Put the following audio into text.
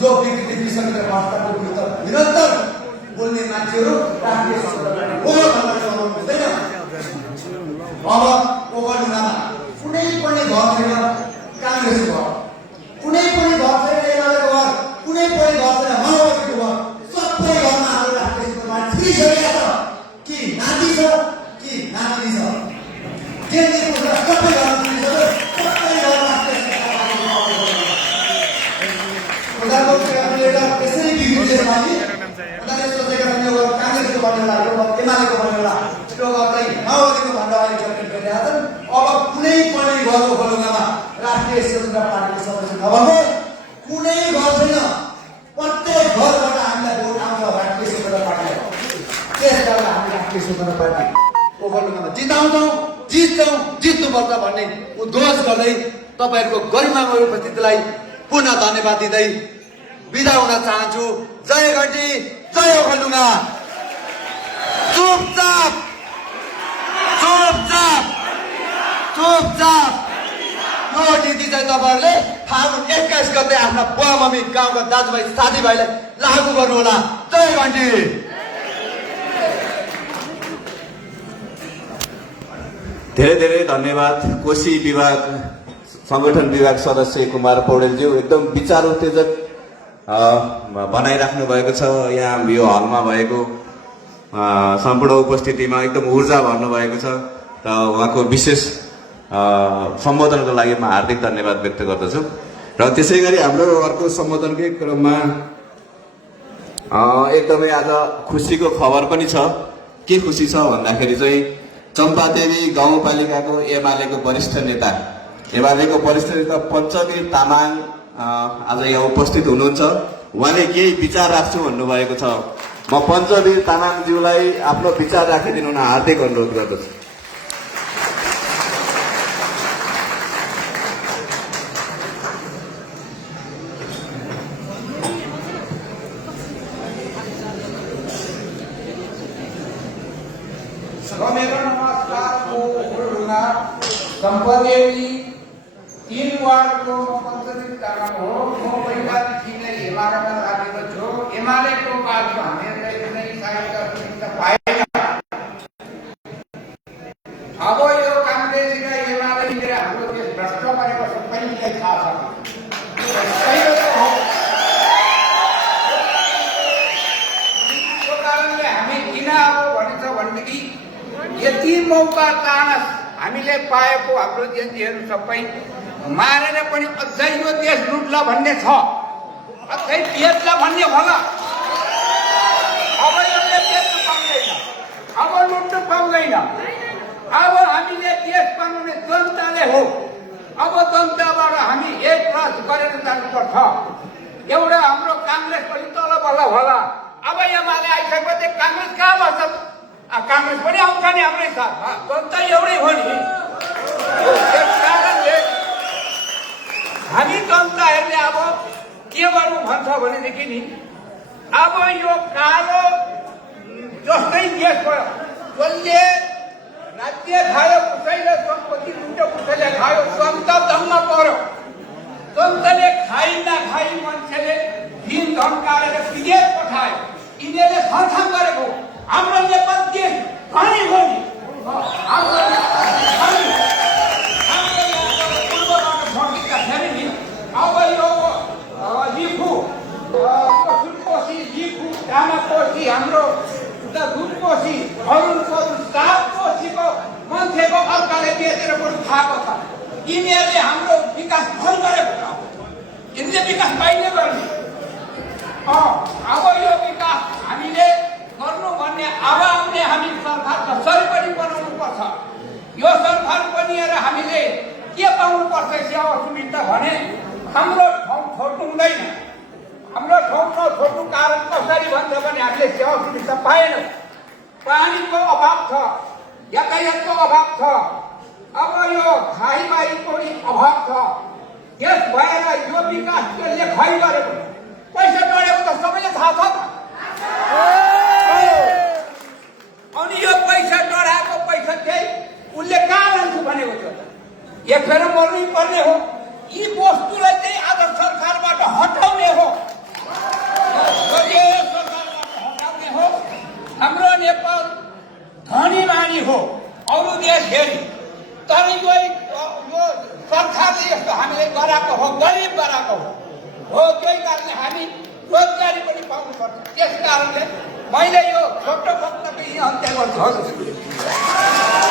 जो विकृति विसङ्गत वास्तवको विरुद्ध निरन्तर बोल्ने मान्छेहरू राष्ट्रिय हुँदैन। अब ओभरलुगामा कुनै पनि घर छैन काङ्ग्रेसको घर, कुनै पनि घर छैन एमालेको घर, कुनै पनि घर छैन माओवादीको घर। सबै घरमा हाम्रो राष्ट्रिय सूत्रमा छिरिसकेका छ कि नाति छ कि नातिनी छ। सबै घरमा प्रधानमन्त्रीले त्यसै विकृति लागि उनीहरूले सोचेका पनि अब काङ्ग्रेसको भन्ने होला, एमालेको भन्ने होला, त्यो घर चाहिँ माओवादीको भनेर अहिले क्याम्पेन गरिरहेका छन्। अब कुनै पनि घर ओभरलुगामा राष्ट्रिय स्वतन्त्र पार्टीको सदस्य नभएको कुनै घर छैन। प्रत्येक घरबाट हामीलाई भोट आउँछ राष्ट्रिय स्वतन्त्र पार्टीलाई। त्यस कारण हामी राष्ट्रिय स्वतन्त्र पार्टी ओभरलुगामा जिताउँछौँ, जित्नुपर्छ भन्ने उद्घोष गर्दै तपाईँहरूको गरिमामय उपस्थितिलाई पुनः धन्यवाद दिँदै बिदा हुन चाहन्छु। जय घटी, जय ओभरलुगा। चुपचाप चुपचाप चुपचाप यो नीति चाहिँ तपाईँहरूले फागुन 21 गते आफ्ना बुवा मम्मी गाउँका दाजुभाइ साथीभाइलाई लागू गर्नुहोला। जय घटी। धेरै धेरै धन्यवाद कोशी विभाग संगठन विभाग सदस्य कुमार पौडेलज्यू। एकदम विचार उत्तेजक बनाइराख्नु भएको छ। यहाँ यो हलमा भएको सम्पूर्ण उपस्थितिमा एकदम ऊर्जा भर्नु भएको छ र उहाँको विशेष सम्बोधनको लागि म हार्दिक धन्यवाद व्यक्त गर्दछु। र त्यसै गरी हाम्रो अर्को सम्बोधनकै क्रममा एकदमै आज खुसीको खबर पनि छ। के खुसी छ भन्दाखेरि चाहिँ चम्पादेवी गाउँपालिकाको एमालेको वरिष्ठ नेता पञ्चवीर तामाङ आज यहाँ उपस्थित हुनुहुन्छ। उहाँले केही विचार राख्छु भन्नुभएको छ। म पञ्चवीर तामाङज्यूलाई आफ्नो विचार राखिदिनु हुन हार्दिक अनुरोध गर्दछु। मेरो नमस्कार चम्पादेवी 3 वार्डको पञ्चवीर तामाङ हो। म पहिलादेखि नै एमालेमा लागेको छु। एमालेको बाटो हामीहरूलाई कुनै सहायता सुविधा पाएन। अब यो काङ्ग्रेस र एमाले मिलेर हाम्रो देश भ्रष्ट गरेको सबैलाई थाहा छ। त्यो कारणले हामी किन अब भनिन्छ भनेदेखि यति मौका चाहना हामीले पाएको हाम्रो जेन्जीहरू सबै मारेर पनि अझै यो देश लुट्ला भन्ने छ, अझै बेच्ला भन्ने होला। अब यो बेच्नु पाउँदैन, अब लुट्नु पाउँदैन। अब हामीले देश बनाउने जनताले हो। अब जनताबाट हामी एक रात गरेर जानुपर्छ। एउटा हाम्रो काङ्ग्रेस पनि तल बल्ल होला। अब एमाले आइसकेपछि काङ्ग्रेस कहाँ बस्छ? काङ्ग्रेस पनि आउँछ नि हाम्रै साथ। जनता एउटै हो नि। त्यस कारणले हामी जनताहरूले अब के गर्नु भन्छ भनेदेखि नि अब यो कालो जस्तै देश भयो। जसले राज्य खायो उसैले सम्पत्ति लुट्यो, उसैले खायो। जनता दङ्ग पर्यो। जनताले खाइ नखाइ मान्छेले दिन धम्काएर विदेश पठायो। यिनीहरूले संसार गरेको हाम्रो नेपाल देश धनी हो नि। अब यो लिखु सुनकोशी लिखु डाँडाकोशी हाम्रो दुधकोशी अरुणको 7 कोशीको मान्छेको अर्काले बेचेर पनि खाएको छ। यिनीहरूले हाम्रो विकास भल गरेको छ। यिनीहरूले विकास पाइने गर्ने। अब यो विकास हामीले गर्नु भन्ने अब आउने हामी सरकार कसरी पनि बनाउनु पर्छ। यो सरकार बनिएर हामीले के पाउनु पर्छ सेवा सुविधा भने हाम्रो ठाउँ छोड्नु हुँदैन। हाम्रो ठाउँ नछोड्नु कारण कसरी भन्छ भने हामीले सेवा सुविधा पाएनौँ। पानीको अभाव छ, यातायातको अभाव छ, अब यो खाइबारीको अभाव छ। यस भएर यो विकास कसले खै गरेको पैसा डढेको त सबैले थाहा छ। उसले कहाँ लान्छु भनेको थियो त एकखेर मर्नै पर्ने हो यी वस्तुलाई चाहिँ आज सरकारबाट हटाउने हो हटाउने हो हाम्रो नेपाल धनी मानी हो अरू देश हेरी तर यो सरकारले यस्तो हामीले गराएको हो गरिब गराएको हो त्यही कारणले हामी रोजगारी पनि पाउनुपर्छ त्यस कारणले मैले यो छोटो वक्तव्य यही अन्त्य गर्छु